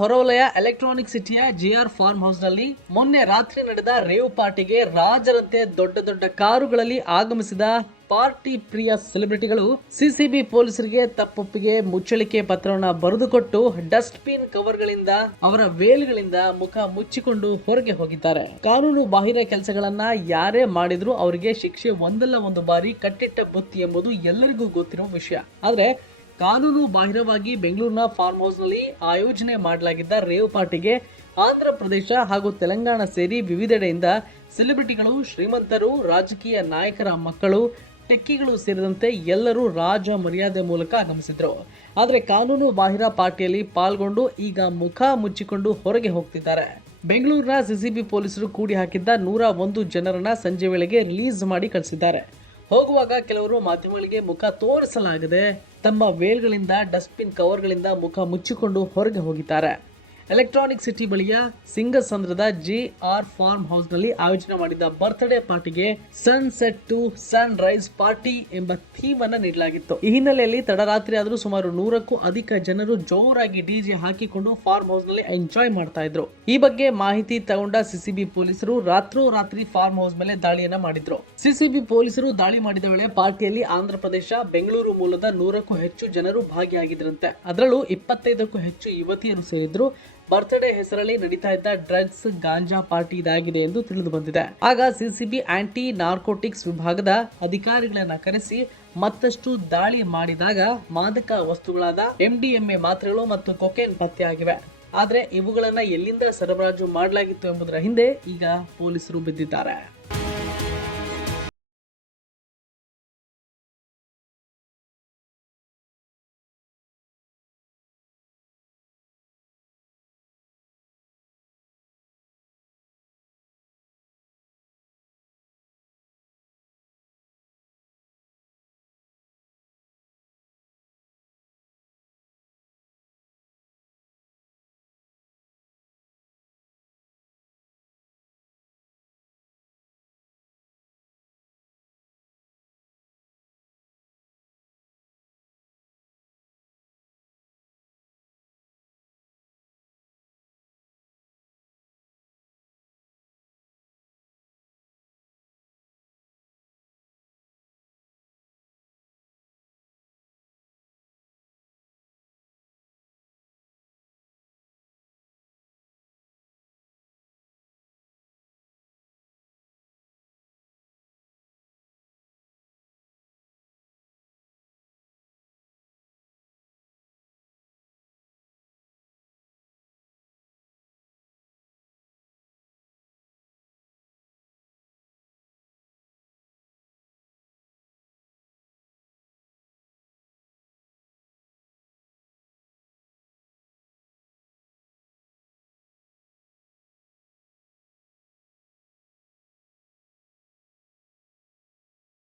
ಹೊರವಲಯ electronic ಸಿಟಿಯ G R farm ಹೌಸ್ನಲ್ಲಿ ಮೊನ್ನೆ ರಾತ್ರಿ ನಡೆದ ರೇವ್ ಪಾರ್ಟಿಗೆ ರಾಜರಂತೆ ದೊಡ್ಡ ದೊಡ್ಡ ಕಾರುಗಳಲ್ಲಿ ಆಗಮಿಸಿದ ಪಾರ್ಟಿ ಪ್ರಿಯ ಸೆಲೆಬ್ರಿಟಿಗಳು ಸಿಸಿಬಿ ಪೊಲೀಸರಿಗೆ ತಪ್ಪೊಪ್ಪಿಗೆ ಮುಚ್ಚಳಿಕೆ ಪತ್ರವನ್ನ ಬರೆದುಕೊಟ್ಟು ಡಸ್ಟ್ ಬಿನ್ ಕವರ್ಗಳಿಂದ ಅವರ ವೇಲ್ಗಳಿಂದ ಮುಖ ಮುಚ್ಚಿಕೊಂಡು ಹೊರಗೆ ಹೋಗಿದ್ದಾರೆ. ಕಾನೂನು ಬಾಹಿರ ಕೆಲಸಗಳನ್ನ ಯಾರೇ ಮಾಡಿದ್ರು ಅವರಿಗೆ ಶಿಕ್ಷೆ ಒಂದಲ್ಲ ಒಂದು ಬಾರಿ ಕಟ್ಟಿಟ್ಟ ಬುತ್ತಿ ಎಂಬುದು ಎಲ್ಲರಿಗೂ ಗೊತ್ತಿರುವ ವಿಷಯ. ಆದ್ರೆ ಕಾನೂನು ಬಾಹಿರವಾಗಿ ಬೆಂಗಳೂರಿನ ಫಾರ್ಮ್ ಹೌಸ್ನಲ್ಲಿ ಆಯೋಜನೆ ಮಾಡಲಾಗಿದ್ದ ರೇವ್ ಪಾರ್ಟಿಗೆ ಆಂಧ್ರ ಪ್ರದೇಶ ಹಾಗೂ ತೆಲಂಗಾಣ ಸೇರಿ ವಿವಿಧೆಡೆಯಿಂದ ಸೆಲೆಬ್ರಿಟಿಗಳು ಶ್ರೀಮಂತರು, ರಾಜಕೀಯ ನಾಯಕರ ಮಕ್ಕಳು, ಟೆಕ್ಕಿಗಳು ಸೇರಿದಂತೆ ಎಲ್ಲರೂ ರಾಜ ಮರ್ಯಾದೆ ಮೂಲಕ ಆಗಮಿಸಿದ್ರು. ಆದರೆ ಕಾನೂನು ಬಾಹಿರ ಪಾರ್ಟಿಯಲ್ಲಿ ಪಾಲ್ಗೊಂಡು ಈಗ ಮುಖ ಮುಚ್ಚಿಕೊಂಡು ಹೊರಗೆ ಹೋಗ್ತಿದ್ದಾರೆ. ಬೆಂಗಳೂರಿನ ಸಿಸಿಬಿ ಪೊಲೀಸರು ಕೂಡಿ ಹಾಕಿದ್ದ ನೂರ ಒಂದು ಜನರನ್ನ ಸಂಜೆ ವೇಳೆಗೆ ರಿಲೀಸ್ ಮಾಡಿ ಕಳಿಸಿದ್ದಾರೆ. ಹೋಗುವಾಗ ಕೆಲವರು ಮಾಧ್ಯಮಗಳಿಗೆ ಮುಖ ತೋರಿಸಲಾಗದೆ ತಮ್ಮ ವೇಲ್ಗಳಿಂದ ಡಸ್ಟ್ಬಿನ್ ಕವರ್ಗಳಿಂದ ಮುಖ ಮುಚ್ಚಿಕೊಂಡು ಹೊರಗೆ ಹೋಗಿದ್ದಾರೆ. ಎಲೆಕ್ಟ್ರಾನಿಕ್ ಸಿಟಿ ಬಳಿಯ ಸಿಂಗಸಂದ್ರದ ಜಿ ಆರ್ ಫಾರ್ಮ್ ಹೌಸ್ನಲ್ಲಿ ಆಯೋಜನೆ ಮಾಡಿದ್ದ ಬರ್ತ್ಡೇ ಪಾರ್ಟಿಗೆ sunset to sunrise party ಎಂಬ ಥೀಮ್ ಅನ್ನ ನೀಡಲಾಗಿತ್ತು. ಈ ಹಿನ್ನೆಲೆಯಲ್ಲಿ ತಡರಾತ್ರಿ ಆದರೂ ಸುಮಾರು ನೂರಕ್ಕೂ ಅಧಿಕ ಜನರು ಜೋರಾಗಿ ಡಿಜೆ ಹಾಕಿಕೊಂಡು ಫಾರ್ಮ್ ಹೌಸ್ನಲ್ಲಿ ಎಂಜಾಯ್ ಮಾಡ್ತಾ ಇದ್ರು. ಈ ಬಗ್ಗೆ ಮಾಹಿತಿ ತಗೊಂಡ ಸಿಸಿಬಿ ಪೊಲೀಸರು ರಾತ್ರೋರಾತ್ರಿ ಫಾರ್ಮ್ ಹೌಸ್ ಮೇಲೆ ದಾಳಿಯನ್ನ ಮಾಡಿದ್ರು. ಸಿಸಿಬಿ ಪೊಲೀಸರು ದಾಳಿ ಮಾಡಿದ ವೇಳೆ ಪಾರ್ಟಿಯಲ್ಲಿ ಆಂಧ್ರ ಪ್ರದೇಶ ಬೆಂಗಳೂರು ಮೂಲದ ನೂರಕ್ಕೂ ಹೆಚ್ಚು ಜನರು ಭಾಗಿಯಾಗಿದ್ರಂತೆ. ಅದರಲ್ಲೂ ಇಪ್ಪತ್ತೈದಕ್ಕೂ ಹೆಚ್ಚು ಯುವತಿಯರು ಸೇರಿದ್ರು. ಬರ್ತ್ಡೇ ಹೆಸರಲ್ಲಿ ನಡೀತಾ ಇದ್ದ ಡ್ರಗ್ಸ್ ಗಾಂಜಾ ಪಾರ್ಟಿ ಇದಾಗಿದೆ ಎಂದು ತಿಳಿದು ಬಂದಿದೆ. ಆಗ ಸಿಸಿಬಿ ಆಂಟಿ ನಾರ್ಕೋಟಿಕ್ಸ್ ವಿಭಾಗದ ಅಧಿಕಾರಿಗಳನ್ನ ಕರೆಸಿ ಮತ್ತಷ್ಟು ದಾಳಿ ಮಾಡಿದಾಗ ಮಾದಕ ವಸ್ತುಗಳಾದ ಎಂಡಿಎಂಎ ಮಾತ್ರೆಗಳು ಮತ್ತು ಕೊಕೇನ್ ಪತ್ತೆಯಾಗಿವೆ. ಆದರೆ ಇವುಗಳನ್ನ ಎಲ್ಲಿಂದ ಸರಬರಾಜು ಮಾಡಲಾಗಿತ್ತು ಎಂಬುದರ ಹಿಂದೆ ಈಗ ಪೊಲೀಸರು ಬಿದ್ದಿದ್ದಾರೆ.